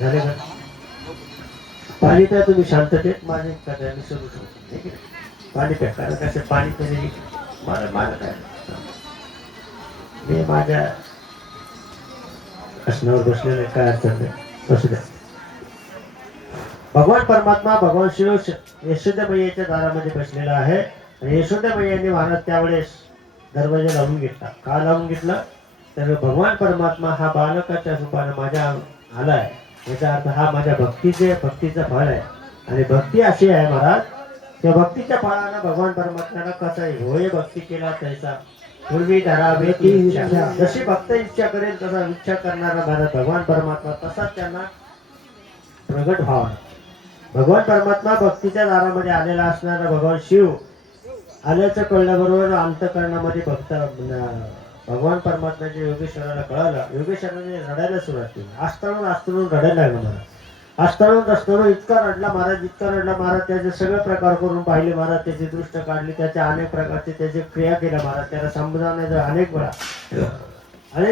झाले का? पाणी प्या तुम्ही शांततेत, माझे कथाने सुरू ठेवतो. पाणी प्या, कारण कसं पाणी तरी मला मला काय मी माझ्या असण्यावर बसलेलं काय अडचण नाही, बसू द्या. भगवान परमात्मा भगवान शिव यशोदामय्याच्या दारामध्ये बसलेला आहे आणि यशोदामय्याने महाराज त्यावेळेस दरवाजा लावून घेतला. का लावून घेतला? तर भगवान परमात्मा हा बालकाच्या रूपाने माझ्या आलाय, याचा अर्थ हा माझ्या भक्तीचं फळ आहे. आणि भक्ती अशी आहे महाराज, त्या भक्तीच्या फळानं भगवान परमात्म्याला कसं आहे, होय भक्ती केला तैसा पूर्वी धरावे ती इच्छा. जशी भक्त इच्छा करेल तसा इच्छा करणारा महाराज भगवान परमात्मा तसाच त्यांना प्रगट व्हावा. भगवान परमात्मा भक्तीच्या दारामध्ये आलेला असणारा भगवान शिव आल्याचं कळल्याबरोबर अंतःकरणामध्ये भगवान परमात्म्याच्या योगेश्वराला कळालं. योगेश्वराने रडायला सुरुवात केली. आस्तळून रडायला लागला महाराज. आस्तळून इतका रडला महाराज, त्याचे सगळे प्रकार करून पाहिले महाराज, त्याची दृष्ट काढली, त्याच्या अनेक प्रकारचे त्याचे क्रिया केल्या महाराज, त्याला समजावण्याचा अनेक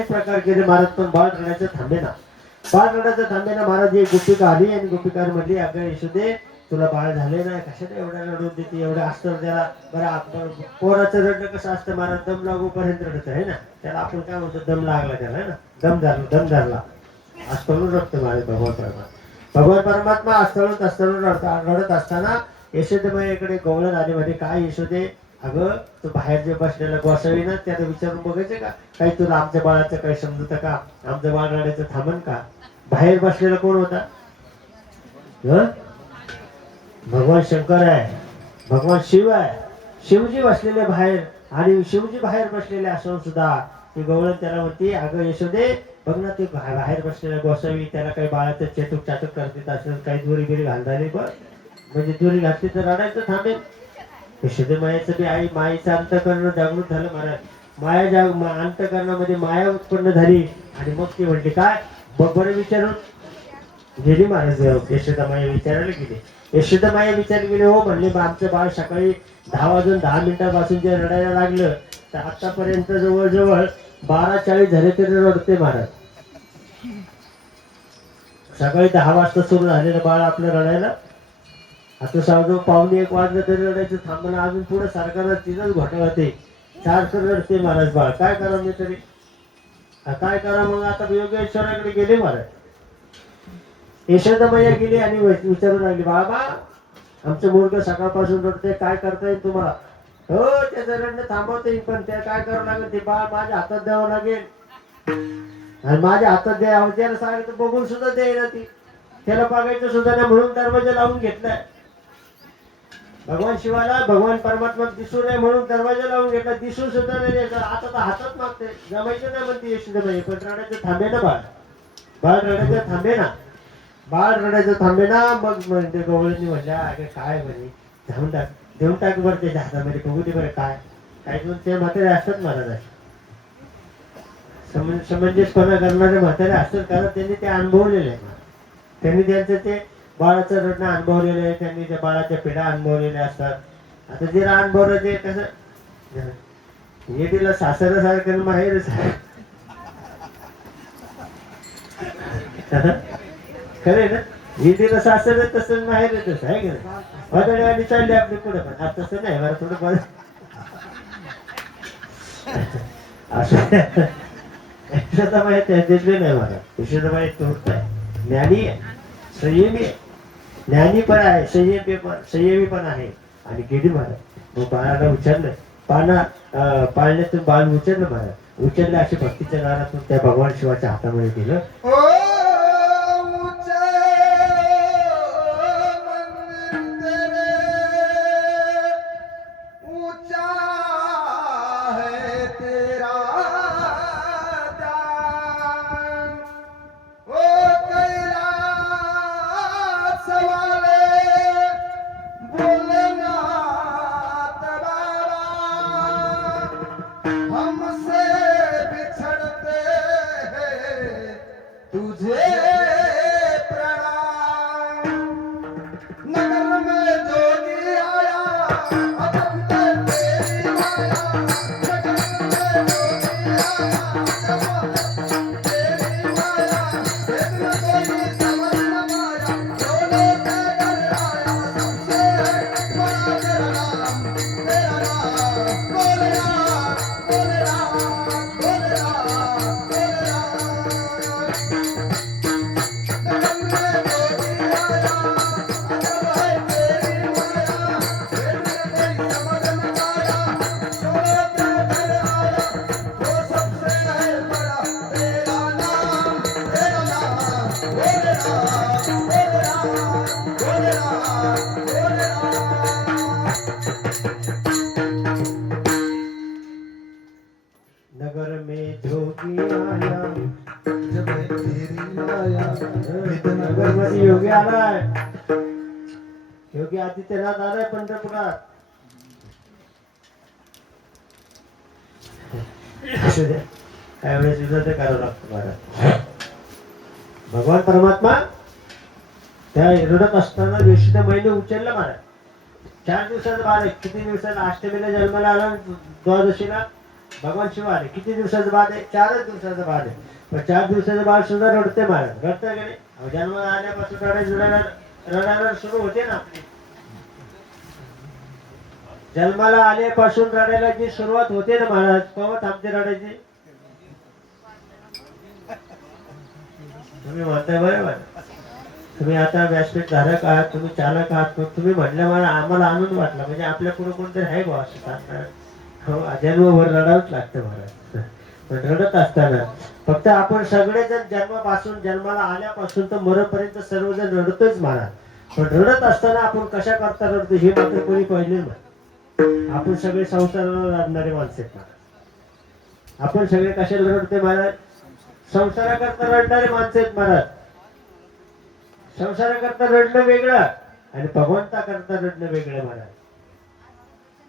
प्रकार केले महाराज, पण बाळ रडायचं थांबेना महाराज. एक गोपिका आली आणि गोपिकार म्हणली, अगं यशोदे, तुला बाळ झाले नाही, कशाला एवढ्या रडून देते, एवढं असतं त्याला. बरं पोराचं रडणं कसं असतं महाराज, दम लागूपर्यंत रडत आहे ना, त्याला आपण काय म्हणतो, दम लागला त्याला आहे ना, दम धरला आस्तळून रडतं महाराज भगवान परमात्मा आस्तळून रडत असताना यशोदेमाईकडे गवळण आली. मध्ये काय यशोदे, अगं तू बाहेर जे बसलेला गोसावी ना, त्याला विचारून बघायचं का, काही तुला आमच्या बाळाचं काही समजतं का, आमचं बाळ रडायचं थांबन का? बाहेर बसलेला कोण होता? भगवान शंकर आहे, भगवान शिव आहे. शिवजी बसलेले बाहेर, आणि शिवजी बाहेर बसलेले असून सुद्धा ती गवळण त्याला म्हणते, अगं यशोदे, बघ ना ते बाहेर बसलेला गोसावी, त्याला काही बाळाचं चेटूक चाटूक करते असेल, काही दोरी बिरी घालणारी, बघ म्हणजे दोरी घातली तर रडायचं थांबेल. यशोदे मायेचं बी आई मायेचं अंतःकरण जागृत झालं महाराज. अंतःकरणामध्ये माया उत्पन्न झाली, आणि मग ती म्हणते काय, बघ बरं विचारून गेली महाराज. यशोदामाई विचारायला गेली. यशोदामाई विचारली गेली, हो म्हणले, आमचं बाळ सकाळी 10 वाजून 10 मिनिटापासून जे रडायला लागलं, तर आतापर्यंत जवळजवळ 12:40 झाले तरी रडते महाराज. सकाळी 10 वाजता सुरू झालेलं बाळ आपलं रडायला, आता सावजवळ 12:45 वाजलं तरी रडायचं थांबणं. अजून पुढे सरकारला तिथंच घोटाळा ते सारखं रडते महाराज बाळ. काय करा मी तरी, काय करा मग? आता योगेश्वराकडे गेले महाराज. यशोदामय्या गेली आणि विचारू लागली, बाबा आमचं मुलगा सकाळपासून रडते, काय करता येईल तुम्हाला? हो, त्याचं रडणं थांबवता येईल, पण त्या काय करावं लागेल, ते बाळ माझ्या हातात द्यावं लागेल. आणि माझ्या हातात द्यावं, त्याला सांगितलं बघून सुद्धा द्यायला ती, त्याला बघायचं सुद्धा नाही, म्हणून दरवाजा लावून घेतलाय. भगवान शिवाला भगवान परमात्मा दिसू नये म्हणून दरवाजा लावून घेतला, दिसून सुद्धा नाही द्यायचा. आता तर हातात मागते, जमायचं नाही म्हणते यशोदाबाई, पण रडायचं थांबे ना बाळ रडायचं थांबे ना. मग म्हणते गवळणी म्हणल्या, अगे काय म्हणे, देऊन टाक बरं त्याच्या हातामध्ये, बघू दे बरं काय काय दोन ते म्हातारे असतात महाराज, समंजसपणा करणारे म्हातारे असतात, कारण त्यांनी ते अनुभवलेले आहे. त्यांनी त्यांचं ते बाळाचं रडणं अनुभवलेलं आहे, त्यांनी त्या बाळाच्या पिढा अनुभवलेल्या असतात. आता जे अनुभवलं ते कसं, हे तिला सासऱ्यासारखं माहेरच आहे, खरे ना, हे तिला सासर तसं माहेरच आहे की नाही. वादळवाडी चालली आपली पुढे, पण आता तसं नाही, मला थोडं बरं असं माहिती आहे, दिसले नाही मला. यशोदाबाई तोडत आहे, ज्ञानी आहे, संयमी आहे, ज्ञानी पण आहे, संयमी पण आहे. आणि गेली महाराज. मग बाळाला उचललं, पाळण्यातून बाळ उचललं महाराज. उचललं अशी भक्तीच्या दारातून त्या भगवान शिवाच्या हातामध्ये दिलं. नगर में जोगी आया, जब तेरी आया नगर मध्ये योगी आलाय, योगी आदित्यनाथ आलाय पंढरपुरात. असू द्या, त्यावेळेस युद्ध ते करावं लागतं महाराज. भगवान परमात्मा त्या रडत असताना विशुद्ध महिने उचलला महाराज. 4 दिवसाचं बाळ आहे. किती दिवसाला? अष्टमीला जन्माला आला, द्वादशीला भगवान शिव आले. किती दिवसाचं बाळ आहे? 4च दिवसाचं बाळ आहे. पण 4 दिवसाचं बाळ सुद्धा रडते महाराज. रडतं का नाही? जन्माला आल्यापासून रडायला सुरू होते ना आपली. जन्माला आल्यापासून रडायला जी सुरुवात होते ना महाराज, केव्हा थांबते रडायची? तुम्ही म्हणताय बरोबर. तुम्ही आता व्यासपीठ धारक आहात, तुम्ही चालक आहात, तुम्ही म्हटलं मला आम्हाला आनंद वाटला. म्हणजे आपल्या पुढे कोणतरी आहे बा असं सांगणार. हो, जन्मभर रडावंच लागतं महाराज. पण रडत असताना फक्त आपण सगळेजण जन्मापासून, जन्माला आल्यापासून तर मरेपर्यंत सर्वजण रडतोच महाराज. पण रडत असताना आपण कशा करता रडतो हे मात्र कोणी पाहिले नाही. आपण सगळे संसाराला रडणारे माणसे आहेत महाराज. आपण सगळे कशाला रडते महाराज? संसाराकरता रडणारे माणसे आहेत महाराज. संसाराकरता रडणं वेगळं आणि भगवंताकरता रडणं वेगळं महाराज.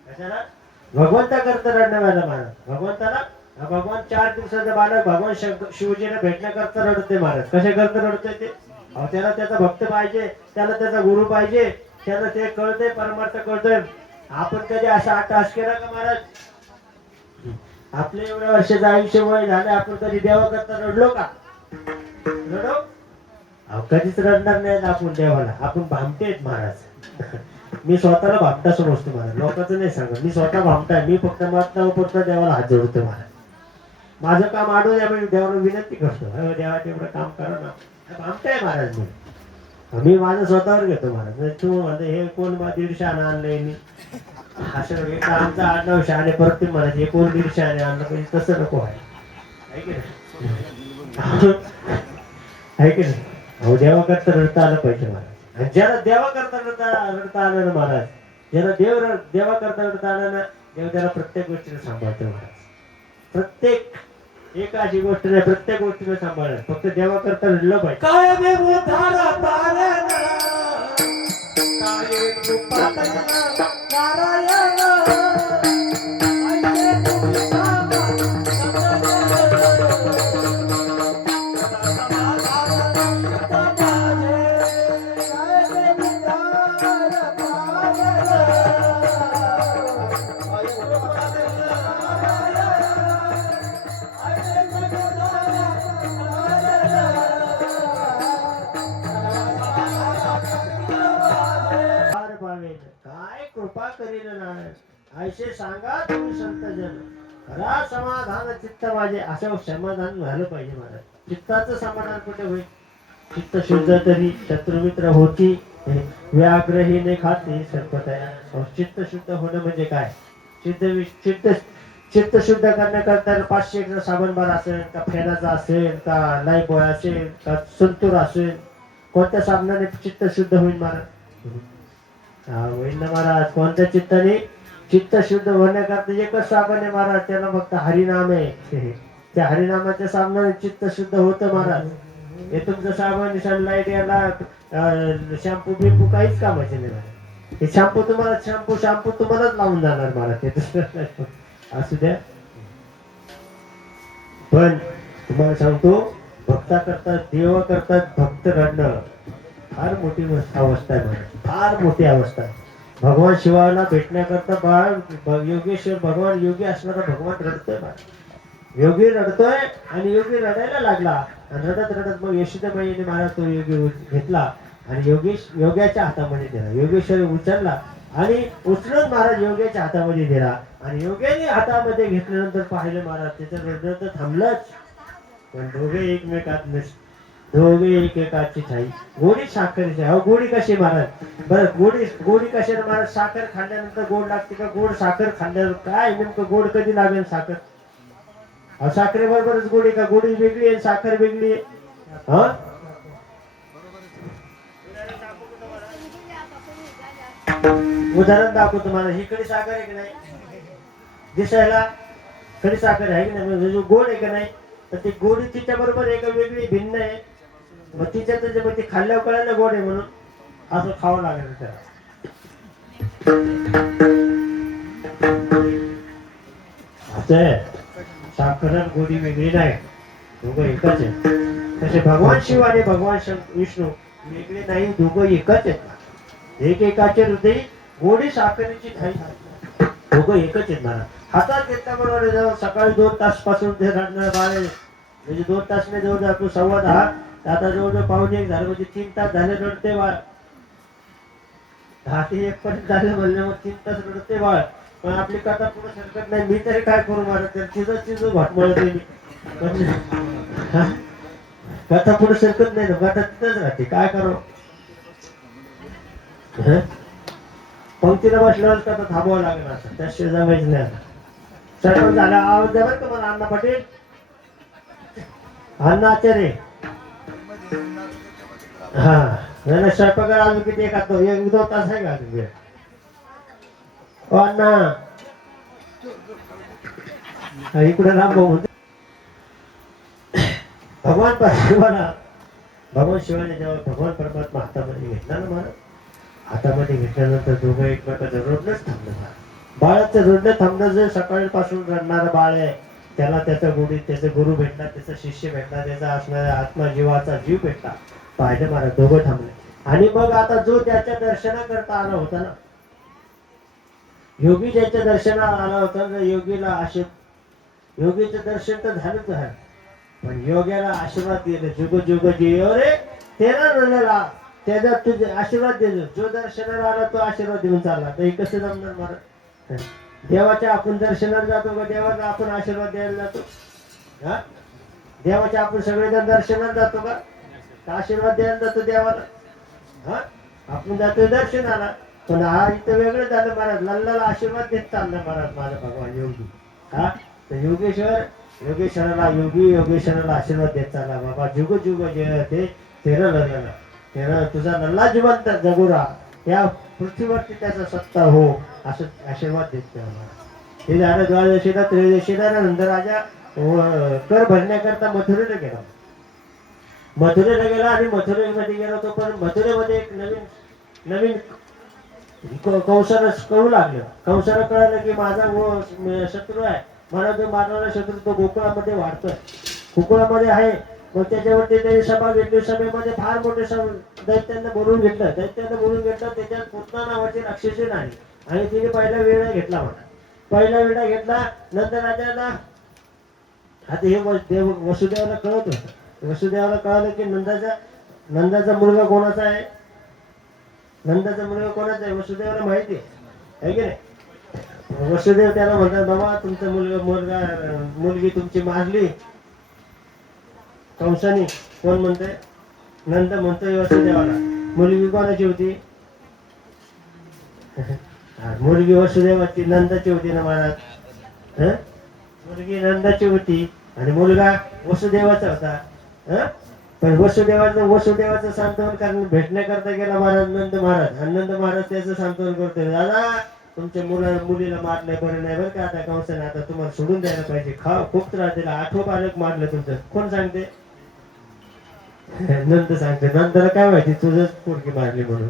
कशाला? भगवंताकरता रडणं वेगळं महाराज. भगवंताला भगवान 4 दिवसाचा बालक भगवान शिवजीला भेटण्याकरता रडते महाराज. कशा करता रडतोय ते? अहो, त्याला त्याचा भक्त पाहिजे, त्याला त्याचा गुरु पाहिजे, त्याला ते कळतंय, परमार्थ कळतोय. आपण कधी असा अट्टहास केला का महाराज? आपले एवढ्या वर्षाचं आयुष्य वय झाले, आपण कधी देवाकरता रडलो का? रडो? अहो, कधीच रडणार नाही आपण देवाला. आपण भामटेत महाराज. मी स्वतःला भामटा समजतो महाराज, लोकांचं नाही सांगत. मी स्वतः भामटा. मी फक्त मात्र देवाला हात जोडतो महाराज. माझं काम आडू द्या, मी देवाला विनंती करतो, देवा तेवढं काम करा ना. भामटा आहे महाराज मी. मी माझं स्वतःवर घेतो महाराज. तू म्हणते हे कोण 150 आणलंय मी असं एक आमचा आडनाव शहाणे, परत ते म्हणायचे कोण 150 आणलं पाहिजे. तसं नको आहे की नाही? आहे की नाही? अहो, देवाकरता रडता आलं पाहिजे महाराज. आणि ज्याला देवाकरता रडता आलं ना महाराज, ज्याला देवाकरता रडता आलं ना, देव त्याला प्रत्येक गोष्टीला सांभाळतो महाराज. प्रत्येक एक अशी गोष्ट नाही, प्रत्येक गोष्टीला सांभाळणार. फक्त देवाकरता रडलं पाहिजे. काय उधारा तारणा, काय रूपात नारायण, काय कृपा करील नारायण, ऐसे सांगा तुम्ही संत जन. खरा समाधान चित्त माझे. असं समाधान झालं पाहिजे महाराज. चित्ताचं समाधान कुठे होईल? चित्त शुद्ध तरी शत्रुमित्र होती, व्याघ्रहीने खाती सर्पतया. चित्त शुद्ध होणं म्हणजे काय? चित्त शुद्ध करण्याकरता 500 साबण बार असेल का, फेनाचा असेल का, लाईबॉय असेल का, संतूर असेल, कोणत्या साबणाने चित्त शुद्ध होईल महाराज? होईल ना महाराज. कोणत्या चित्ताने? चित्त शुद्ध होण्याकरता एकच साबण आहे महाराज, त्याला फक्त हरिनाम आहे. त्या हरिनामाच्या साबणाने चित्त शुद्ध होतं महाराज. हे तुमचं साबण सनलाईट याला शॅम्पू बिंपू काहीच कामाचे नाही महाराज. हे शॅम्पू तुम्हालाच लावून जाणार महाराज. असू द्या. पण तुम्हाला सांगतो, भक्ता करतात, देवा करतात, भक्त रडणं फार मोठी अवस्था आहे महाराज. फार मोठी अवस्था आहे. भगवान शिवाला भेटण्याकरता बाळ योगेश्वर भगवान, योगी असणारा भगवान रडतोय महाराज. योगी रडतोय आणि योगी रडायला लागला. आणि रडत रडत मग यशोदाबाईने महाराज तो योगी घेतला आणि योग्याच्या हातामध्ये दिला. योगेश्वर उचलला आणि उचलून महाराज योग्याच्या हातामध्ये दिला. आणि योग्याने हातामध्ये घेतल्यानंतर पाहिलं महाराज, त्याचं रडणं तर थांबलंच, पण दोघे एकमेकात दोघे एकेकाची ठाई. गोडी साखरेची. अहो, गोडी कशी महाराज? बरं, गोडी कशाने महाराज? साखर खाल्ल्यानंतर गोड लागते का? गोड साखर खाल्ल्यावर काय नेमकं गोड कधी लागेल साखर? अहो, साखरेबरोबरच गोडी का? गोडी वेगळी आहे, साखर वेगळी आहे. हा, उदाहरण दाखवतो तुम्हाला. ही खडी साखर आहे की नाही, दिसायला खडी साखर आहे की नाही, म्हणजे जो गोड आहे की नाही, तर ती गोडी तिच्या बरोबर एक वेगळी भिन्न आहे. मग तिच्यात जे मग ती खाल्ल्यावर कळायला गोड आहे म्हणून असं खावं लागेल त्याला. असं आहे. साखर आणि गोडी वेगळी नाही, दोघं एकच आहे. तसे भगवान शिव आणि भगवान विष्णू वेगळे नाही, दोघं एकच आहेत. एकेकाचे हृदय गोडी साखरेची नाही, दोघं एकच आहेत मला. हातात घेतल्याबरोबर जवळ सकाळी 2 तास पासून ते रडणार बाळ आहे. म्हणजे 2 तास नाही, जवळ आपण 10:15, आता जवळजवळ 1:15 झालं, म्हणजे 3 तास झाले रडते बाळ. 10 ते 1 पर्यंत झाले म्हणलं, मग 3 तास रडते बाळ. पण आपली कथा पुढे सरकत नाही. मी तरी काय करू, मला तर तिचं घटमळते मी. कथा पुढे सरकत नाही ना, कथा तिथंच राहते. काय करू, पंक्तीला बसल्यावर कथा थांबवावं लागेल. असं त्याशिवाय जमायचं नाही. स्वयंपाक झाला, आवाज द्या बरं का मला. अण्णा पाटील, अण्णा आचार्य. हा नाही, स्वयंपाकाला अजून किती एक 1-2 तास आहे का अजून वेळ? ओ अण्णा, इकडे राम भाऊ म्हणते. भगवान शिवाने जेव्हा भगवान परमात्मा हातामध्ये घेतला ना मला, हातामध्ये घेतल्यानंतर दोघं एकमेकाचं रडणंच थांबलं. बाळाचं रडणं थांबलं. जर सकाळपासून रडणारं बाळ आहे, त्याला त्याचा गोडीत त्याचा गुरु भेटला, त्याचा शिष्य भेटला, त्याचा असणारा आत्मा जीवाचा जीव भेटला. पाहिजे मला, दोघं थांबले. आणि मग आता जो त्याच्या दर्शनाकरता आला होता ना, योगी ज्याच्या दर्शनाला आला होता ना, योगीला योगीचं दर्शन तर झालंच आहे, पण योग्याला आशीर्वाद दिले. जुग जुग जियो रे तेरा नंदला, त्याचा तुझे आशीर्वाद दिले. जो दर्शनाला आला तो आशीर्वाद देऊन चालला. तर हे कसं जमणार मला? देवाच्या आपण दर्शनाला जातो का देवाला आपण आशीर्वाद द्यायला जातो? हा, देवाच्या आपण सगळेजण दर्शनाला जातो का आशीर्वाद द्यायला जातो देवाला? हा, आपण जातो दर्शनाला. पण हा इथं वेगळं झालं महाराज. लल्लाला आशीर्वाद देत चालला महाराज माझा भगवान योगी. हा, तर योगेश्वराला योगेश्वराला आशीर्वाद देत चालला. बाबा जुग जुग जय ते तेरा लल्ला, तेरा तुझा लल्ला जिवंत जगुरा, या पृथ्वीवरती त्याचा सत्ता हो, असं आशीर्वाद देत मला. हे झालं द्वादशीला. त्रयोदशीला नंतर राजा कर भरण्याकरता मथुरेला गेला. आणि मथुरेमध्ये गेला तो. पण मथुरेमध्ये एक नवीन कंसाला कळू लागलं. कंसाला कळालं की माझा शत्रू आहे, मला जो मारणारा शत्रू तो गोकुळामध्ये वाढतोय, गोकुळामध्ये आहे. मग त्याच्यावरती त्यांनी सभा घेतली. सभेमध्ये फार मोठे दैत्यांना बोलून घेतलं. त्याच्यात पुतना नावाची राक्षसी नाही, आणि तिने पहिला वेळा घेतला होता. नंतर राजाला आता हे वसुदेवाला कळत होतं. वसुदेवाला कळालं की नंदाचा मुलगा कोणाचा आहे. वसुदेवाला माहिती आहे की नाही. वसुदेव त्याला म्हणतात, बाबा तुमचा मुलगी तुमची मारली कंसाने. कोण म्हणते? नंद म्हणतोय वसुदेवाला. मुलगी कोणाची होती? मुलगी वसुदेवाची, नंदाची होती ना महाराज. मुलगी नंदाची होती आणि मुलगा वसुदेवाचा होता. पण वसुदेवाचं सांत्वन भेटण्याकरता गेला महाराज नंद महाराज. आणि नंद महाराज त्याचं सांत्वन करतोय, दादा तुमच्या मुलीला मारलंय, बरं नाही बरं का आता कंसाने, आता तुम्हाला सोडून द्यायला पाहिजे. खूप त्रास दिला, 8 बालक मारलं तुमचं. कोण सांगते? नंद सांगते. नंदला काय माहिती तुझंच पोरगी मारली म्हणून.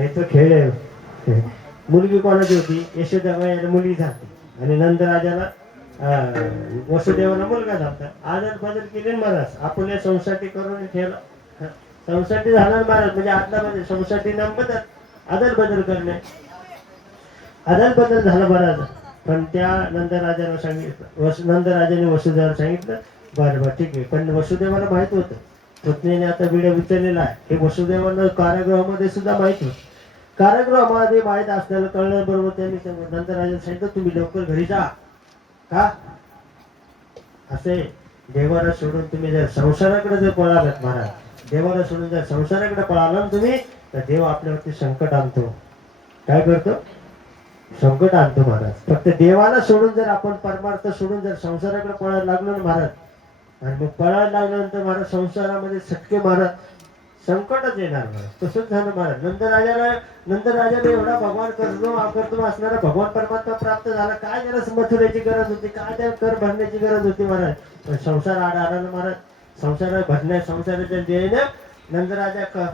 इथं खेळ आहे. मुलगी कोणाची होती? यशोदा मुलगी झाली. आणि नंद राजाला वसुदेवाला मुलगा झाला. आदर बदल केले महाराज. आपल्या संसाटी करून ठेवला. संसाटी झाला महाराज, म्हणजे आदला बदल. संसाटी नाम बदल, आदर बदल करणे, आदर बदल झाला महाराज. पण त्या नंदराजाला सांगितलं, नंदराजाने वसुदेवाला सांगितलं, बरं ठीक आहे. पण वसुदेवाला माहित होतं पत्नीने आता विडा विचारलेला आहे. हे वसुदेवांना कारागृहामध्ये सुद्धा माहित होतं. कारागृहामध्ये माहीत असल्यानं कळल्याबरोबर त्यांनी नंदराजाला सांगितलं, तुम्ही लवकर घरी जा. का असे देवाला सोडून तुम्ही जर संसाराकडे जर पळालात महाराज, देवाला सोडून जर संसाराकडे पळाला तुम्ही, तर देव आपल्यावरती संकट आणतो. काय करतो? संकट आणतो महाराज. फक्त देवाला सोडून जर आपण परमार्थ सोडून जर संसाराकडे पळायला लागलो ना महाराज, आणि मग पळायला लागल्यानंतर महाराज संसारामध्ये सटके महाराज संकटच येणार महाराज. तसंच झालं महाराज. नंदराजाला एवढा भगवान करतो असणारा भगवान परमात्मा प्राप्त झाला. काय त्याला मथुरेची गरज होती, काय त्याला कर भरण्याची गरज होती महाराज. पण संसार आला ना महाराज. संसाराच्या ध्येयानं नंदराजा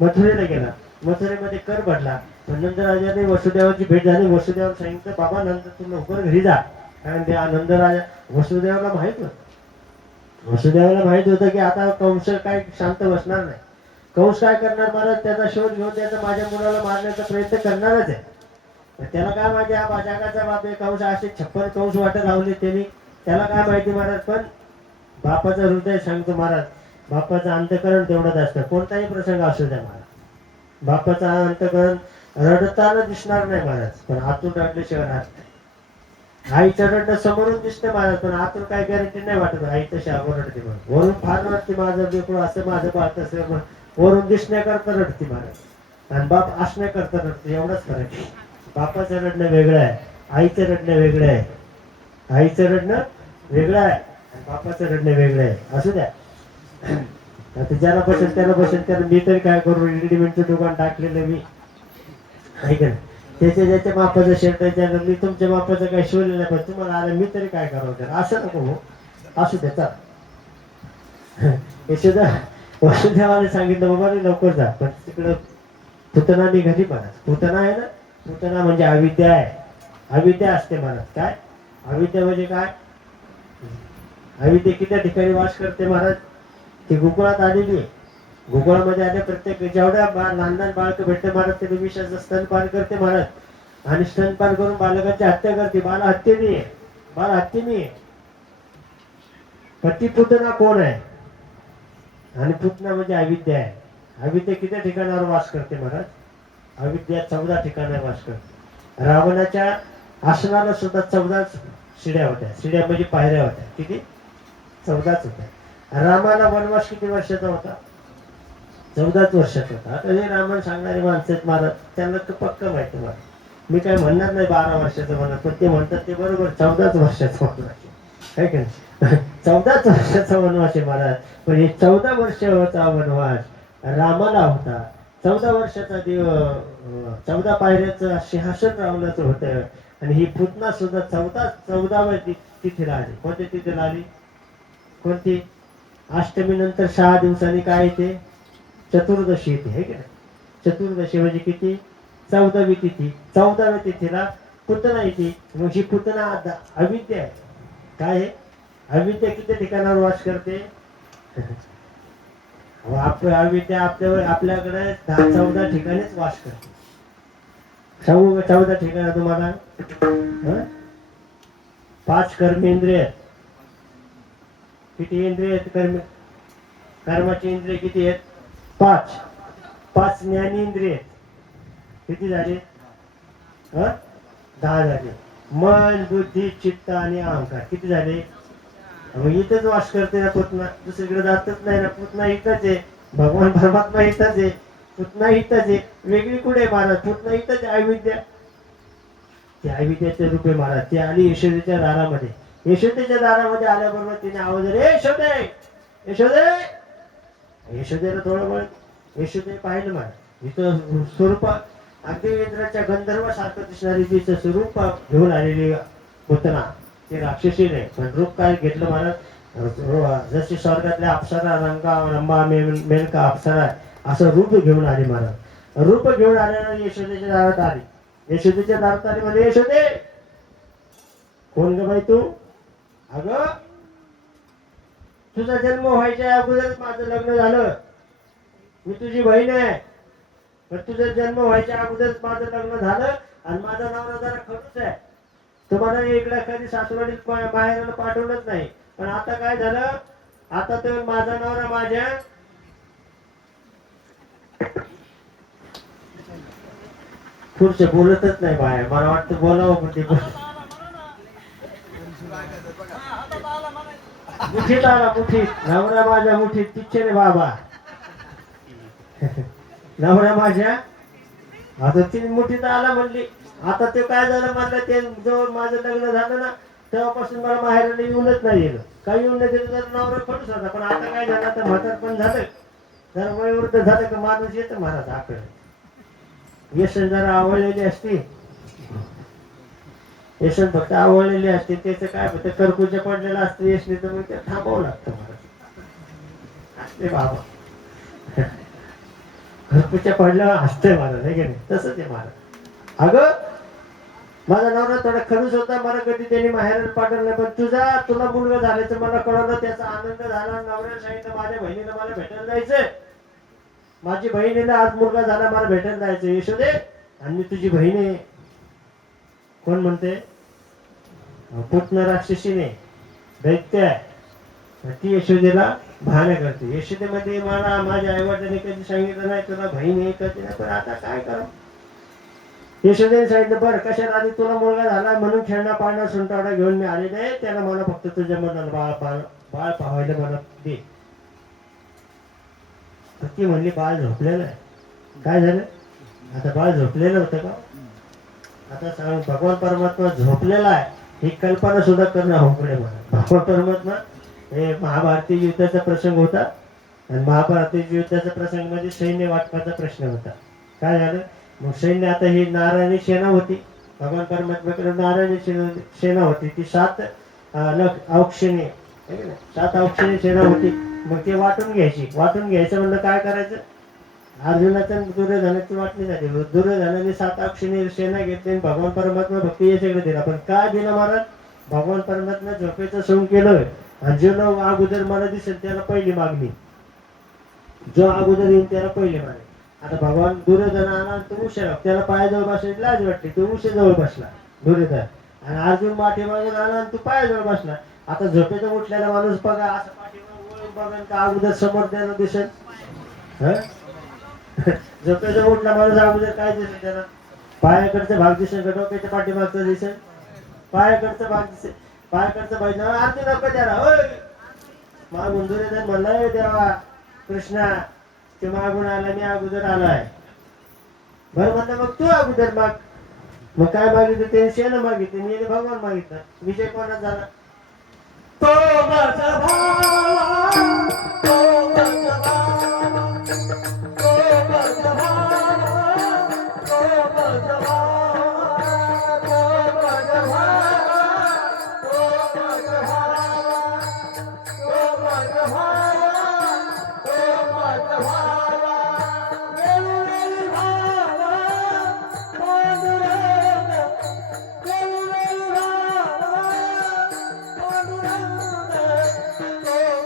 मथुरेला गेला. मथुरेमध्ये कर भरला. पण नंदराजाने वसुदेवाची भेट झाली. वसुदेवाला सांगितलं, बाबा नंद तू लवकर घरी जा. कारण त्या नंदराजा वसुदेवाला माहित होतं. वसुदेवाला माहित होतं की आता कंस काय शांत बसणार नाही. कंस काय करणार महाराज, त्याचा शोध घेऊन त्याचा माझ्या मुलाला मारण्याचा प्रयत्न करणारच आहे. तर त्याला काय माहिती हा जगाचा बाप आहे. कंस असे 56 कंस वाटत लावले त्यांनी. त्याला काय माहिती महाराज. पण बापाचं हृदय सांगतो महाराज. बापाचं अंतकरण तेवढंच असतं. कोणताही प्रसंग असू द्या महाराज. बापाचा अंतकरण रडताना दिसणार नाही महाराज, पण आतून रडल्याशिवाय राहत नाही. आईचं रडणं समोरून दिसतं महाराज, पण आतून काय गॅरंटी नाही वाटत. आई तशी अगोदर रडते महाराज. वरून फार रडते, माझं लेकरू असं, माझं बाळ तसं. वरून दिसण्याकरता रडते महाराज, आणि बाप असण्याकरता रडते. एवढंच फरक आहे. बापाचं रडणं वेगळं आहे, आईचं रडणं वेगळं आहे. आईचं रडणं वेगळं आहे आणि बापाचं रडणं वेगळं आहे. असू द्या. आता ज्याला बसेल त्याला मी तरी काय करू. रेडीमेडचं दुकान टाकलेलं मी, ऐक ना. ज्याच्या मापाचं शर्ट आहे, मी तुमच्या मापाचं काय शिवलेलं नाही, पण तुम्हाला आलं मी तरी काय करावं त्याला. असं नको हो. असू द्या. यशोदा वसुदेवाने सांगितलं, बाबा लवकर जा. पण तिकडं पुतना निघाली महाराज. पुतना आहे ना, पुतना म्हणजे अविद्या आहे. अविद्या असते महाराज. काय अविद्या म्हणजे काय? अविद्या किती ठिकाणी वास करते महाराज. ती गोकुळात आलेली आहे. गोकुळामध्ये आले प्रत्येक जेवढ्या लहान बाळक भेटते महाराज, ते विषयाचं स्तनपान करते महाराज. आणि स्तनपान करून बालकांची हत्या करते. बाल हत्येने आहे. पती पुतना कोण आहे? आणि पुतना म्हणजे अविद्या आहे. अविद्या किती ठिकाणावर वास करते महाराज? अविद्या 14 ठिकाणावर वास करते. रावणाच्या आसनाला सुद्धा 14 शिड्या होत्या. शिड्या म्हणजे पायऱ्या होत्या. किती? 14 होत्या. रामाला वनवास किती वर्षाचा होता? 14 वर्षाचा होता. आता हे रामायण सांगणारे माणसं आहेत महाराज, त्यांना तर पक्क माहिती मला. मी काय म्हणणार नाही 12 वर्षाचं म्हणत, पण ते म्हणतात ते बरोबर 14 वर्षाचा वनवास आहे का नाही? 14 वर्षाचा वनवास आहे महाराज. पण हे 14 वर्षाचा वनवास रामाला होता. 14 वर्षाचा 14 पायऱ्याचं सिंहासन रावणाचं होतं. आणि ही पुतना सुद्धा 14व्या तिथीला आली. कोणत्या तिथीला आली? कोणती? अष्टमी नंतर 6 दिवसांनी काय येते? चतुर्दशी येते, है की नाही? चतुर्दशी म्हणजे किती? 14वी तिथी. 14व्या तिथीला पुतना येते. मग ही पुतना अविद्या आहे. काय आहे? अविद्या किती ठिकाणावर वास करते? अविद्या आपल्याकडे 14 ठिकाणीच वास करते. 14 ठिकाण तुम्हाला 5 कर्मेंद्रिय. किती इंद्रिय आहेत? कर्माची इंद्रिय किती आहेत? 5 ज्ञानेंद्रिय. किती झाले? 10 झाले. मन, बुद्धी, चित्त आणि अहंकार किती झाले? मग इथंच वास करते ना पुतना, दुसरीकडे जातच नाही ना. पुतना इथंच आहे. भगवान परमात्मा इथंच आहे. पुतना इथंच आहे. वेगळी कुठे महाराज? पुतना इथंच आहे. अविद्या, ते अविद्याचे रूप आहे महाराज. ती आली यशोदेच्या दारामध्ये. यशोदेच्या दारामध्ये आल्याबरोबर तिने आवाज दिला, यशोदेला थोडं बळ. यशोदे पाहिलं महाराज. इथं स्वरूप अगदी इंद्राच्या गंधर्वासारखं दिसणारी तिचं स्वरूप घेऊन आलेली पुतना. ते राक्षसी नाही, पण रूप काय घेतलं महाराज? जशी स्वर्गातल्या अप्सरा, रंबा, मेनका अप्सरा असं रूप घेऊन आली महाराज. रूप घेऊन आल्यानं यशोदेच्या दारात आली. यशोदेच्या दारात आली म्हणजे, यशोदे कोण ग बाई तू? अगं तुझा जन्म व्हायच्या अगोदरच माझं लग्न झालं. मी तुझी बहीण आहे. पण तुझा जन्म व्हायच्या अगोदरच माझं लग्न झालं. आणि माझा नवरा जरा खडूस आहे. तुम्हाला इकडे कधी सासवडीत बाहेर पाठवलंच नाही. पण आता काय झालं? आता तर माझा नवरा माझ्या पुढचे बोलतच नाही बाहेर. मला वाटतं बोलावं, पण ते मुठीत आला. मुठीत नवरा माझ्या मुठीत. तिचे रे बाबा. नवरा माझ्या आता ती मुठीत आला म्हणली. आता ते काय झालं म्हणलं, ते जवळ माझं लग्न झालं ना तेव्हापासून मला बाहेर येऊनच नाही गेलं. काही येऊन नाही दिलं तर नवरा खडूस होता. पण आता काय झालं? आता म्हातार पण झालं. जर वयोवृद्ध झालं का माणूस येतं महाराज आपल्याला. यशवंत जरा आवडलेली असती, यशवंत फक्त आवडलेली असते, त्याचं काय होतं करकुच्या पडलेलं असतं यशने, तर मग ते थांबावं लागतं महाराज. असते बाबा घरपुच्या पडल्यावर हसते महाराज, आहे की नाही? तसंच आहे महाराज. अगं माझा नवरा थोडा खडूस होता, मला कधी त्यांनी माहेराला पाठवलं नाही, पण तुला मुलगा झाल्याचं मला कळवलं, त्याचा आनंद झाला. नवऱ्याला सांगितलं माझ्या बहिणीला मला भेटायला जायचंय, माझी बहिणीला आज मुलगा झाला, मला भेटायला जायचं यशोदे. आणि मी तुझी बहीण आहे. कोण म्हणते? पुतणा राक्षसीने दैत्य आहे, ती यशोदेला भान करते. यशोदेमध्ये मला माझ्या आईवडिलांनी कधी सांगितलं नाही तुला बहीण आहे कधी नाही, पण आता काय करा. यशोदेने सांगितलं बरं कशाला आधी, तुला मुलगा झाला म्हणून खेळणं पाळणं सुंटावडा घेऊन मी आले नाही, त्याला मला फक्त तुझ्या मनाला बाळ पाहायला मला दे. तर ती म्हणली बाळ झोपलेलं आहे. काय झालं आता? बाळ झोपलेलं होतं का? आता सांग, भगवान परमात्मा झोपलेला आहे ही कल्पना सुद्धा करणं अवघड आहे मला. भगवान परमात्मा हे महाभारती युद्धाचा प्रसंग होता, आणि महाभारती युद्धाचा प्रसंग म्हणजे सैन्य वाटपाचा प्रश्न होता. काय झालं मग? सैन्य आता ही नारायणी सेना होती, भगवान परमात्म्याकडे नारायणी सेना होती, ती 7 औक्षणी 7 औक्षणी सेना होती. मग ते वाटून घ्यायचं म्हणलं काय करायचं? अर्जुनाचं दुर्योधनाची वाटणी झाली. दुर्योधनाने 7 औक्षणी सेना घेतली आणि भगवान परमात्मा भक्ती याच्याकडे दिला. पण काय दिलं महाराज? भगवान परमात्मा झोपेचं सोंग केलं, आणि जो न अगोदर मला दिसेल त्याला पहिली मागणी, जो अगोदर येईल त्याला पहिली मागणी. आता भगवान दुर्योधन आला, तो उशीर, त्याला पायाजवळ बसायची लाज वाटते, तो उशीजवळ बसला दुर्योधन. आणि अर्जुन पाठीमागून आला आणि तू पायाजवळ बसला. आता झोपेचा उठलेला माणूस बघा असं पाठीमागून वळून बघा का अगोदर समोर त्याला दिसेल? झोपेचा उठला माणूस अगोदर काय दिसेल त्याला? पायाकडचा भाग दिसेल का डोक्याच्या पाठीमागचा दिसेल? पायाकडचा भाग दिसेल. पायाकडचा भाग अर्जुन नको त्याला, होय मागून दुर्योधन म्हणलाय देवा कृष्णा ते मागून आला, मी अगोदर आलाय. बरं म्हणलं मग तू अगोदर माग. मग काय मागितलं? त्याने शेण मागितलं, मी भगवान मागितलं. विजय कोणाचा झाला? तो माझा भावा, तो माझा भावा, तो माझा भावा, तो माझा भावा, तो माझा भावा, तो माझा भावा, तो माझा भावा, तो माझा भावा, वेळोवेळी भावा, पांडुरंग, वेळोवेळी भावा, पांडुरंग, तो माझा भावा, तो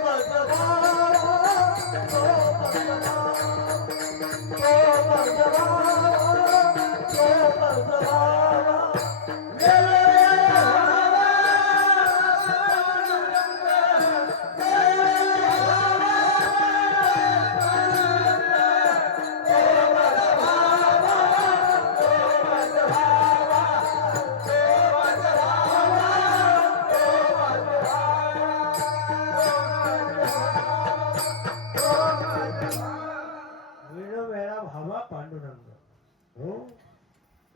माझा भावा, तो माझा भावा, तो माझा भावा, वेळोवेळी भावा, पांडुरंग, वेळोवेळी भावा, पांडुरंग, तो माझा भावा, तो माझा भावा, तो माझा भावा, तो माझा वेळोवेळा भावा पांडुरंग. हो,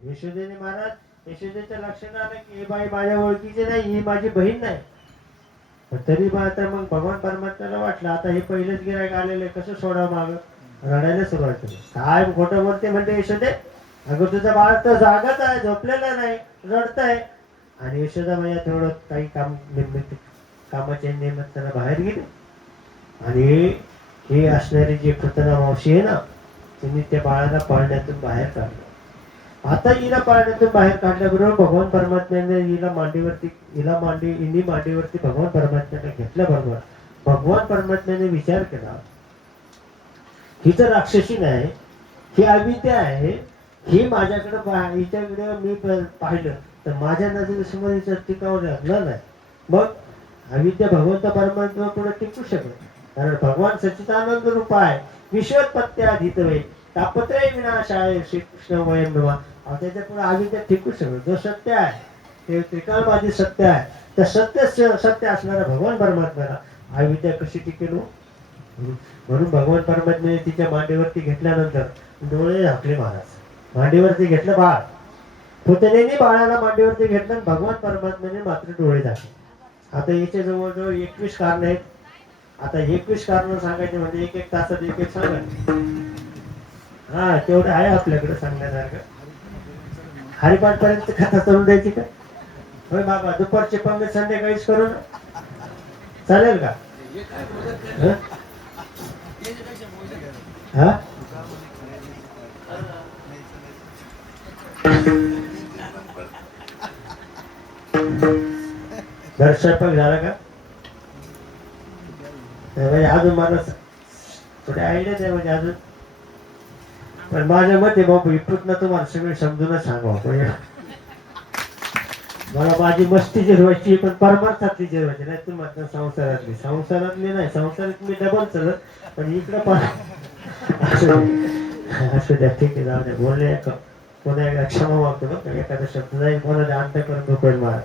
यशोदेने महाराज यशोदेच्या लक्षात आलं की ही बाई माझ्या ओळखीची नाही, ही माझी बहीण नाही. पण तरी आता मग भगवान परमात्म्याला वाटलं आता हे पहिलेच गिरायक आलेले, कसं सोडावं मागं? रडायला सुरुवात केली. काय खोटं बोलते म्हणते यशोदे, अगं तुझं बाळ तर जागच आहे, झोपलेलं नाही, रडतंय. आणि यशोदा मैया थोडं काही कामाच्या निमित्तानं बाहेर गेले, आणि ही असणारी जी पुतना मावशी आहे ना, तिने त्या बाळाला पाळण्यातून बाहेर काढलं. आता हिला पाळण्यातून बाहेर काढल्याबरोबर भगवान परमात्म्याने हिला मांडीवरती भगवान परमात्म्याने घेतल्याबरोबर भगवान परमात्म्याने विचार केला, ही तर राक्षसी नाही, ही अविद्या आहे, ही माझ्याकडे हिच्याकडे मी पाहिलं तर माझ्या नजरेसमोर हिचं टिकावं लागलं नाही. मग अविद्या भगवंत परमात्मा पुढे टिकू शकत, कारण भगवान सच्चिदानंद रूप आहे, विश्वोत्पत्त्याधीतवे तापत्रय विनाशाय श्रीकृष्ण वयम नमः. त्याच्या पुढे अविद्या टिकू शकत. जो सत्य आहे ते त्रिकालबाधी सत्य आहे, तर सत्य असणारा भगवान परमात्म्याला अविद्या कशी टिकेल? म्हणून भगवान परमात्म्याने तिच्या मांडीवरती घेतल्यानंतर डोळे झाकले महाराज. मांडीवरती घेतलं बाळ, पुतणेने बाळाला मांडीवरती घेतलं, भगवान परमात्म्याने मात्र डोळे झाकले. आता याच्या जवळजवळ 21 कारण आहेत. आता 21 कारण सांगायचे म्हणजे एक एक तासात एक एक सांगा. हा तेवढं आहे आपल्याकडे सांगण्यासारखं. हरिपाठ पर्यंत कथा करून द्यायची का? होय बाबा, दुपारचे पंगत संध्याकाळीच करू ना, चालेल का? हं? हा घर स्वयंपाक झाला का? नाही म्हणजे अजून मला थोडी आयडिया द्या म्हणजे अजून. पण माझ्या मते बाबू इथून तुम्हाला सगळे समजूनच सांगावं म्हणजे मला माझी मस्ती जिरवायची पण परमार्थातली जिरवायची नाही. तुम्हाला संसारातली नाही, संसारात मी डबल चलत पण इकडं पण असू द्या ठीक आहे, जाऊ द्या. बोलले कोणा एकदा क्षमा मागतो बघ, एखादा शब्द जाईल कोणाला अंत करून रुपये मार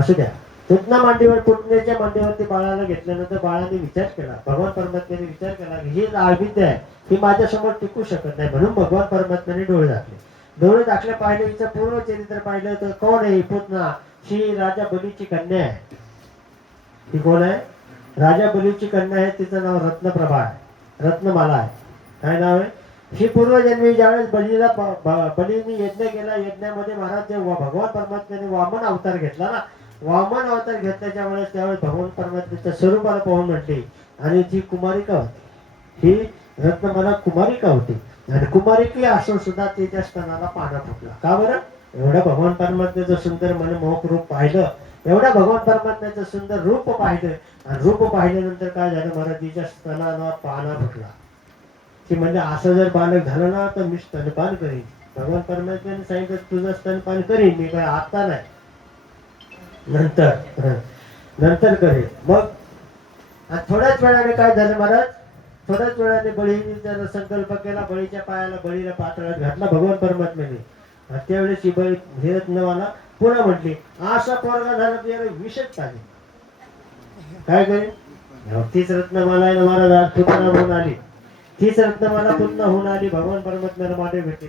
असू द्या. पुतना मांडीवर पुतण्याच्या मांडीवरती बाळाला घेतल्यानंतर बाळाने विचार केला, भगवान परमात्म्याने विचार केला की ही अविद्या आहे, ही माझ्यासमोर टिकू शकत नाही. म्हणून भगवान परमात्म्याने डोळे दाखले. डोळे दाखले पाहिले, हिचं पूर्ण चरित्र पाहिलं तर कोण आहे पुतना? ही राजा बलीची कन्या आहे. ही कोण आहे? राजा बलीची कन्या आहे. तिचं नाव रत्नप्रभा आहे, रत्नमाला आहे. काय नाव आहे? ही पूर्वजन्मी ज्यावेळेस बलीने यज्ञ केला, यज्ञामध्ये महाराज जेव्हा भगवान परमात्म्याने वामन अवतार घेतला ना, वामन अवतार घेतल्याच्या वेळेस त्यावेळेस भगवान परमात्म्याच्या स्वरूपाला पाहून म्हटली आणि ती कुमारिका होती. ही रत्नमाला कुमारिका होती आणि कुमारिकी असून सुद्धा तिच्या स्तनाला पाना फुटला. का बरं? एवढं भगवान परमात्म्याचं सुंदर मनमोहक रूप पाहिलं, एवढं भगवान परमात्म्याचं सुंदर रूप पाहिलं आणि रूप पाहिल्यानंतर काय झालं? महाराज तिच्या स्तनाला पाना फुटला. की म्हणजे असं जर बालक झालं ना तर मी स्तनपान करीन. भगवान परमात्म्याने सांगितलं तुझं स्तनपान करीन मी, काय आता नाही, नंतर करेल. मग थोड्याच वेळाने काय झालं महाराज? थोड्याच वेळाने बळीने त्याचा संकल्प केला, बळीच्या पायाला बळीला पातळात घातला भगवान परमात्म्याने. आणि त्यावेळेस ही बळी हे रत्नमाला पुन्हा म्हटली असा पोरगा झाला तर विषच पाहिजे. काय करेल? तीच रत्नमाला आहे ना महाराज आज पुन्हा म्हणून आली. तीच रत्नमाला पुन्हा होऊन आली भगवान परमात्म्याला माटे भेटली.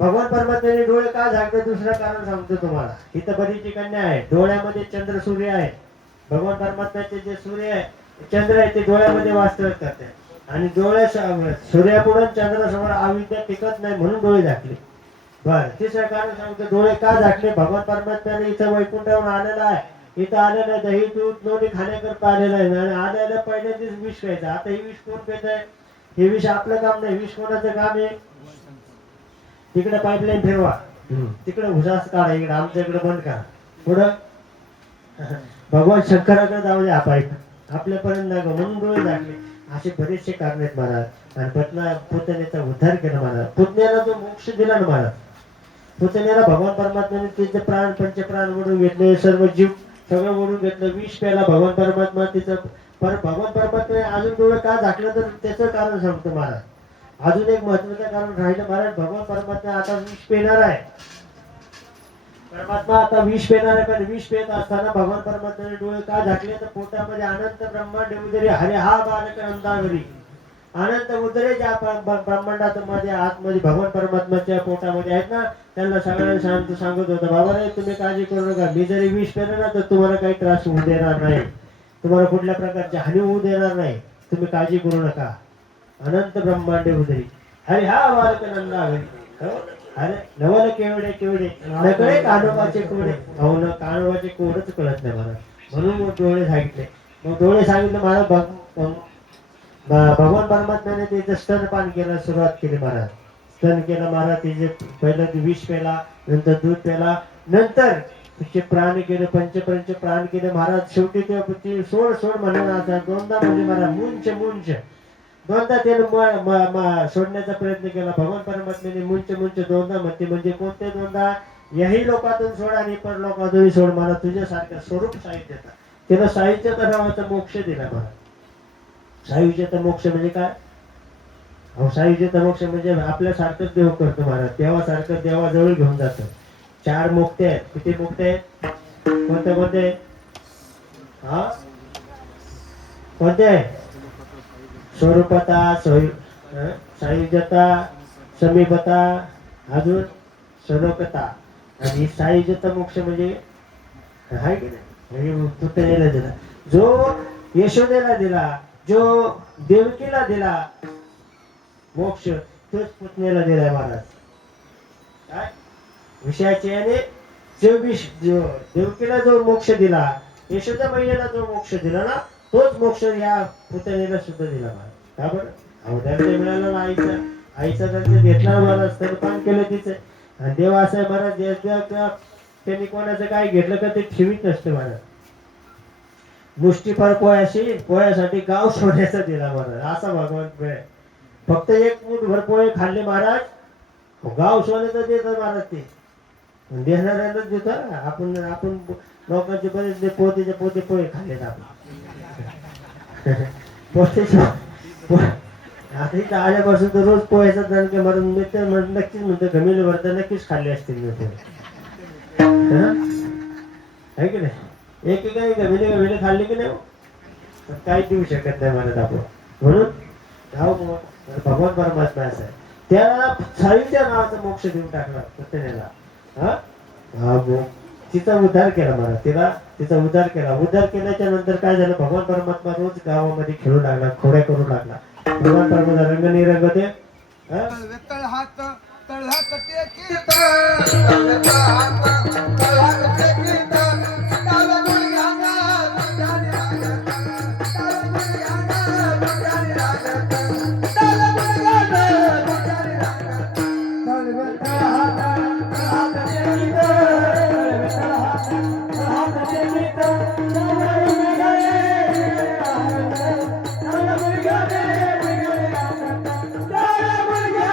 भगवान परमात्म्याने डोळे का झाकले? दुसरं कारण सांगतो तुम्हाला. इथं बरीची कन्या आहे, डोळ्यामध्ये चंद्र सूर्य आहे. भगवान परमात्म्याचे जे सूर्य आहे, चंद्र आहे, ते डोळ्यामध्ये वास्तव करते आणि सूर्यापुढे चंद्रासमोर अविद्या टिकत नाही म्हणून डोळे झाकले. बर, तिसरं कारण सांगतो डोळे का झाकले? भगवान परमात्म्याने इथं वैकुंठावरून आलेला आहे, इथं आलेलं आहे, दही दूध लोणी खाण्याकरता आलेलं आहे आणि आलेलं पहिल्यांदाच विष प्यायचं. आता हे विष कोण पेत आहे? हे विष आपलं काम नाही, विष कोणाचं काम आहे? तिकडे पाईपलाईन फिरवा, तिकडे उसास काढा, इकडे आमच्या इकडे बंद करा. पुढं भगवान शंकराकडे जाऊ द्या पाईप, आपल्यापर्यंत नाही म्हणून डोळे झाकले. असे बरेचसे कारण आहेत महाराज. आणि पुतण्याचा उद्धार केला महाराज. पुतण्याला जो मोक्ष दिला ना महाराज, पुतण्याला भगवान परमात्म्याने तिचे प्राण पंचप्राण ओढून घेतले, सर्व जीव सगळं ओढून घेतलं, विष प्याला भगवान परमात्मा तिचं. भगवान परमात्म्याने अजून डोळे का झाकलं तर त्याचं कारण सांगतो महाराज. अजून एक महत्वाचं कारण राहिलं महाराज. भगवान परमात्मा आता विष पेणार आहे. परमात्मा आता विष पेणार आहे, पण विष पेत असताना भगवान परमात्म्याने डोळे का झाकले तर पोटामध्ये अनंत ब्रह्मांड उदरे हरे हा बालक नंदावरी. अनंत उदरे ज्या ब्रह्मांडात मध्ये आतमध्ये भगवान परमात्म्याच्या पोटामध्ये आहेत ना, त्यांना सगळ्यांना सांगत होतं बाबा रे तुम्ही काळजी करू नका, मी जरी विष पेलं ना तर तुम्हाला काही त्रास होऊ देणार नाही, तुम्हाला कुठल्या प्रकारची हानी होऊ देणार नाही, तुम्ही काळजी करू नका. अनंत ब्रह्मांडे उदरी हरे हा बालक नंदावरी. अरे नवल केवढे केवढे नकळे कानोबाचे कोडे. अहो न कानोबाचे कोडच कळत नाही मला, म्हणून मग डोळे सांगितले. मग डोळे सांगितले महाराज. भगवान परमात्म्याने तिचं स्तनपान केलं, सुरुवात केली महाराज. स्तन केलं महाराज, तिचे पहिलं विष पेला, नंतर दूध पेला, नंतर तिचे प्राण केले, पंच प्राण केले महाराज. शेवटी ते सोड म्हणून दोनदा म्हणजे महाराज मुंच दोनदा त्याला सोडण्याचा प्रयत्न केला. भगवान परमात्म्याने मुंच दोनदा म्हणते. म्हणजे कोणते दोनदा? यही लोकातून सोड आणि पर लोकातून सोड, मला तुझ्यासारखं स्वरूप साहित्याचा. त्याला साहित्याचा नावाचा मोक्ष दिला मला. सायुज्याचा मोक्ष म्हणजे काय? अहो सायुज्याचा मोक्ष म्हणजे आपल्यासारखंच देव करतो महाराज, देवासारखं देवाजवळ घेऊन जातो. 4 मुक्ते आहेत. किती मुक्ते आहेत? कोणते? हा कोणते? स्वरूपता, सायुज्यता, समीपता, अजून स्वरूपता आणि सायुज्यता मोक्ष म्हणजे आहे की नाही? म्हणजे पुतण्याला दिला जो यशोदेला दिला, जो देवकीला दिला मोक्ष, तोच पुतणीला दिलाय महाराज. काय विषयाचे आणि 24 जो देवकीला जो मोक्ष दिला, यशोदा मैयाला जो मोक्ष दिला ना, तोच मोक्ष या पुतणीला सुद्धा दिला महाराज. का बरं? अवधान मिळाला ना आईचा दर्जा घेतला महाराज, स्तनपान केलं तिचं. आणि देव असं आहे महाराज, त्यांनी कोणाचं काय घेतलं का ते ठेवीत नसते महाराज. मुष्टीफळ पोह्यासाठी गाव सोन्याचा दिला महाराज, असा भगवान वेळ. फक्त एक मूठभर पोहे खाल्ले महाराज, गाव सोन्याचं देतात महाराज. ते देणाऱ्यांनाच देतात. आपण आपण लोकांचे बरेच पोते पोहे खाल्लेत आपण. आता इथं आल्यापासून तर रोज पोह्याचा दणके मारून मी तर नक्कीच म्हणतो गमिले भरता नक्कीच खाल्ले असतील मी पोहे. आहे की नाही? एकेकाने गमिले खाल्ले की नाही तर काही देऊ शकत नाही म्हणत आपण. म्हणून भगवान परमात्मा असा आहे, त्याला साईच्या नावाचा मोक्ष देऊन टाकला पुतण्याला. तिचा उद्धार केला मला, तिचा उद्धार केला. उद्धार केल्याच्या नंतर काय झालं, भगवान परमात्मा रोज गावामध्ये खेळू लागला, खोड्या करू लागला. भगवान परमात्मा रंगनिरंग ते तळहात तळहात टेकीत तळहात टेकीत डाव्या गुडघ्याना गुडघ्याने लागत, डाव्या गुडघ्याना गुडघ्याने लागत, डाव्या गुडघ्याना गुडघ्याने लागत. तळहात टेकीत तळहात टेकीत डाव्या गुडघ्याने डाव्या गुडघ्याने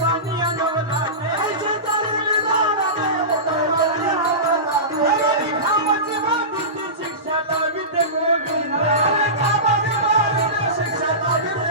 पाणी अनवलाटे ऐसे चालले जाणारे पाणी अनवलाटे अरे खामाची बाबीची शिक्षा लावित गोविंद कामाची बाबीची शिक्षा लावित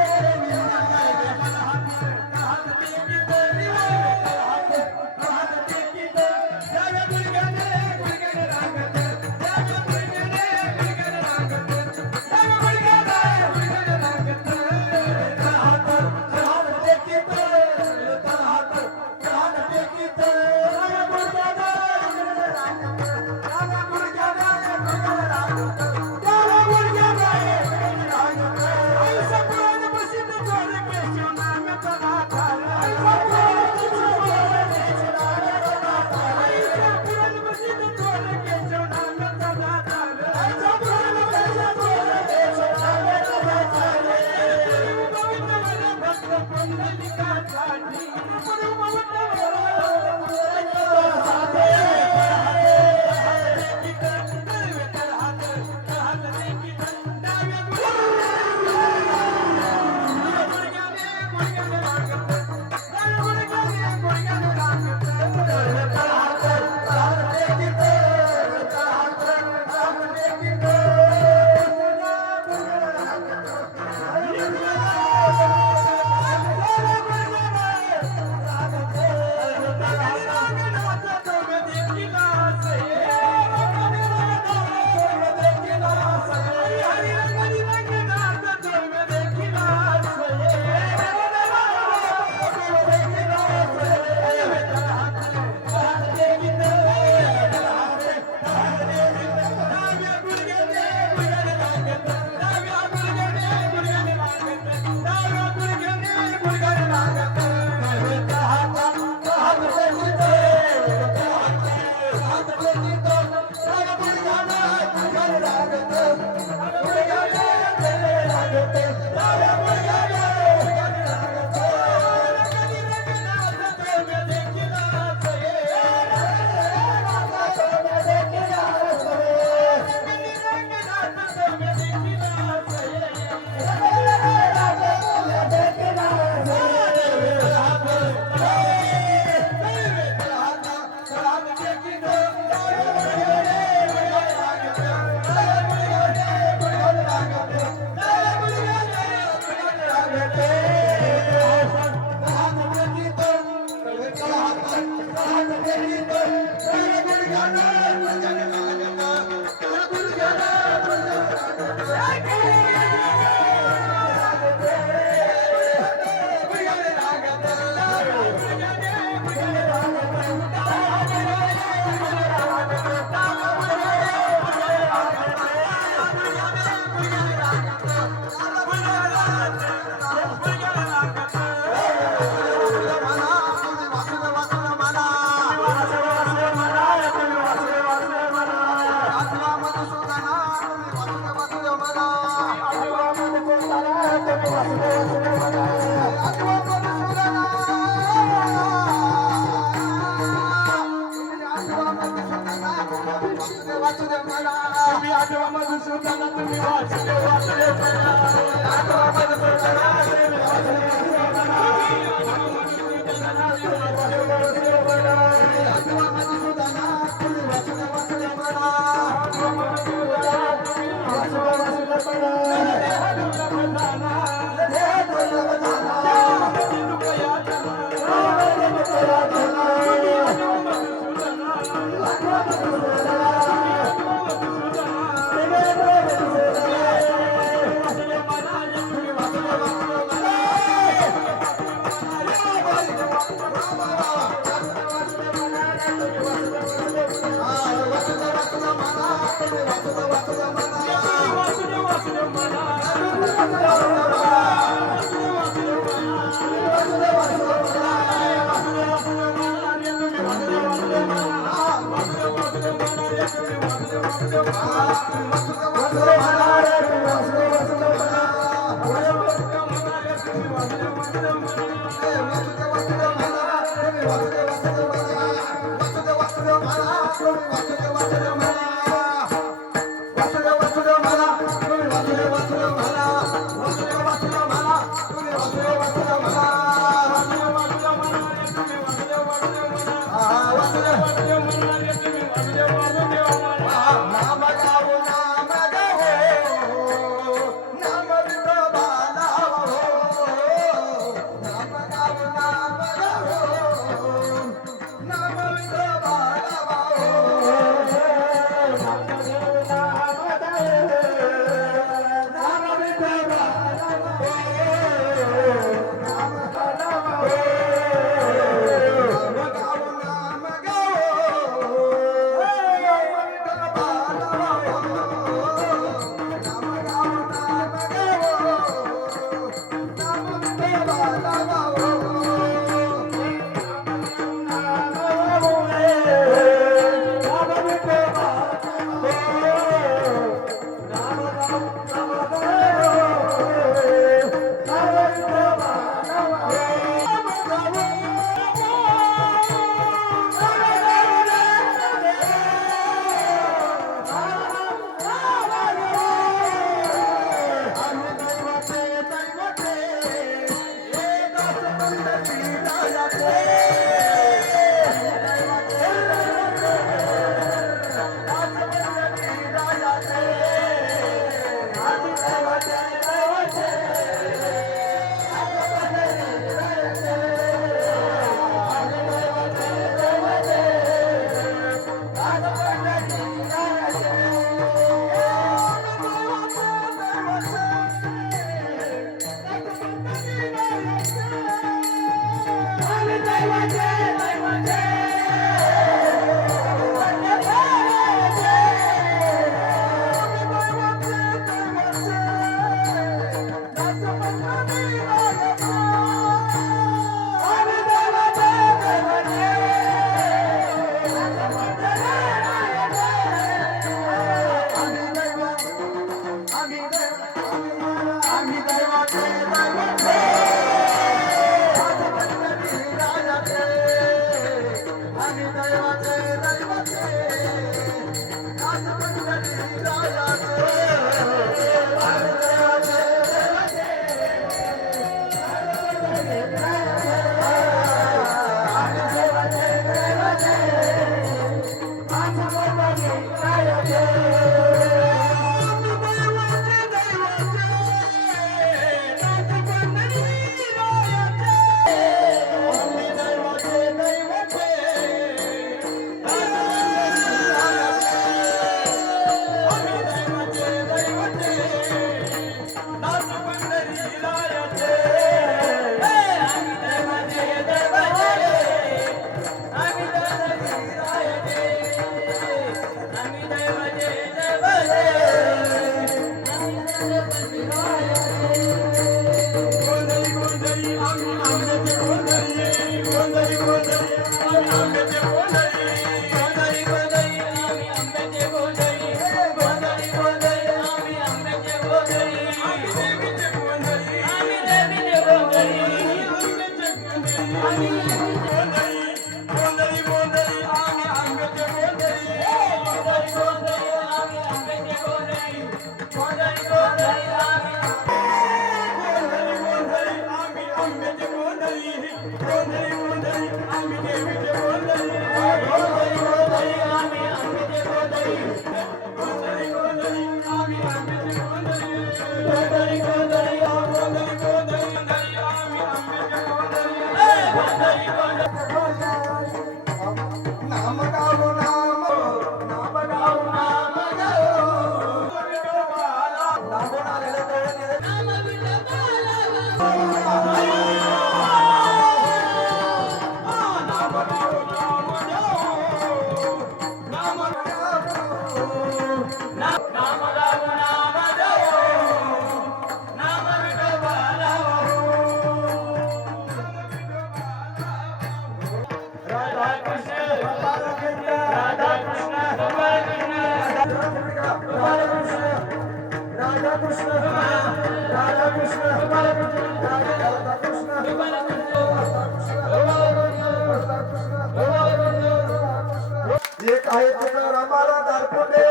एक आहे तुकारामाला दारपुंडे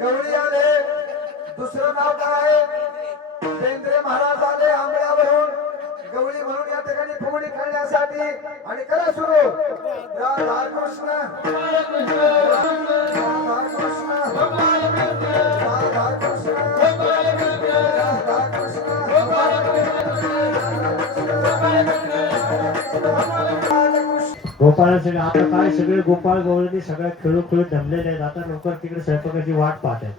गवळी आले, दुसरं नाव काय आहे बेंद्रे महाराज आले आंबळ्यावरून गवळी म्हणून या ठिकाणी फुगडी खेळण्यासाठी. आणि करा सुरू राधा कृष्ण राधा कृष्ण राधा कृष्ण राधा कृष्ण. गोपाळांसगळे आता काय सगळे गोपाळ गवळणी सगळ्या खेळू खेळू जमलेले आहेत. आता लवकर तिकडे स्वयंपाकाची वाट पाहत आहेत.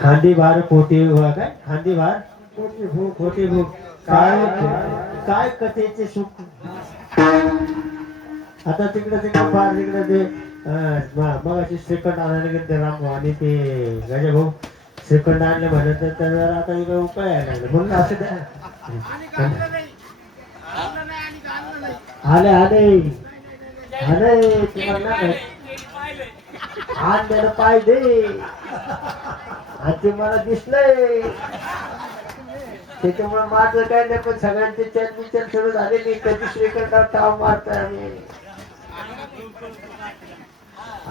खांदी भार पोटी काय खांदी भार पोटी भूक काय काय कथेचे सुख. आता तिकडे ते गोपाळ तिकडे ते मग अशी श्रीखंड आणायला गेले ते राम आणि ते गजभाऊ श्रीखंड आणले म्हणत तर आता इकडे उपाय यायला लागले म्हणून असं द्या. आले आले आले तुम्हाला आण द्यायला पाहिजे ते मला दिसलंय त्याच्यामुळे माझं काय नाही. पण सगळ्यांचे चल विचल सुरू झाले. मी कधी श्रीखंडावर टाव मारतोय आम्ही.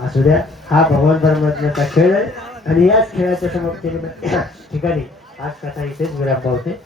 असू द्या हा भगवान परमात्म्याचा खेळ आहे आणि याच खेळाच्या समाप्ती ठिकाणी आज कथा इथेच विराम पावते.